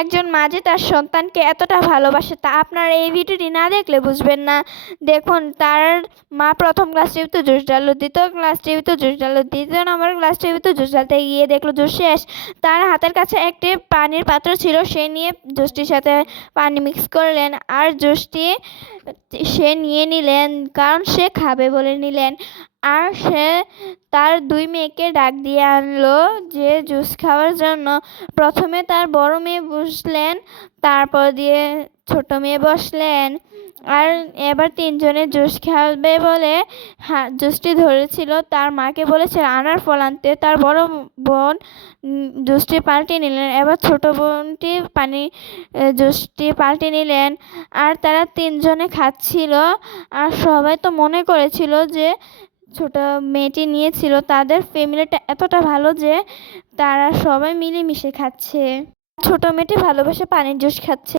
একজন মা যে তার সন্তানকে এতটা ভালোবাসে তা আপনারা এই ভিডিওটি না দেখলে বুঝবেন না। দেখুন, তার মা প্রথম ক্লাস টিভিতে জুস ডাললো, দ্বিতীয় ক্লাস টিভিতে জুস ডাললো, তৃতীয় নম্বর ক্লাস টিভিতে জুস ডালতে গিয়ে দেখলো জুস শেষ। তার হাতের কাছে একটি পানির পাত্র ছিল, সে নিয়ে জুসটির সাথে পানি মিক্স করলেন আর জুসটি সে নিয়ে নিলেন, কারণ সে খাবে বলে নিলেন। আর সে তার দুই মেয়েকে ডাক দিয়ে আনলো যে জুস খাওয়ার জন্য। প্রথমে তার বড় মেয়ে বসলেন, তারপর দিয়ে ছোট মেয়ে বসলেন। আর এবার তিনজনে জুস খাবে বলে জুসটি ধরেছিল, তার মাকে বলেছিল আনার ফল আনতে। তার বড় বোন জুসটি পাল্টে নিলেন, এবার ছোট বোনটি জুসটি পাল্টে নিলেন। আর তারা তিনজনে খাচ্ছিল। আর সবাই তো মনে করেছিল যে ছোট মেয়েটি নিয়েছিল। তাদের ফ্যামিলিটা এতটা ভালো যে তারা সবাই মিলেমিশে খাচ্ছে। ছোট মেয়েটি ভালোবেসে পানির জুস খাচ্ছে।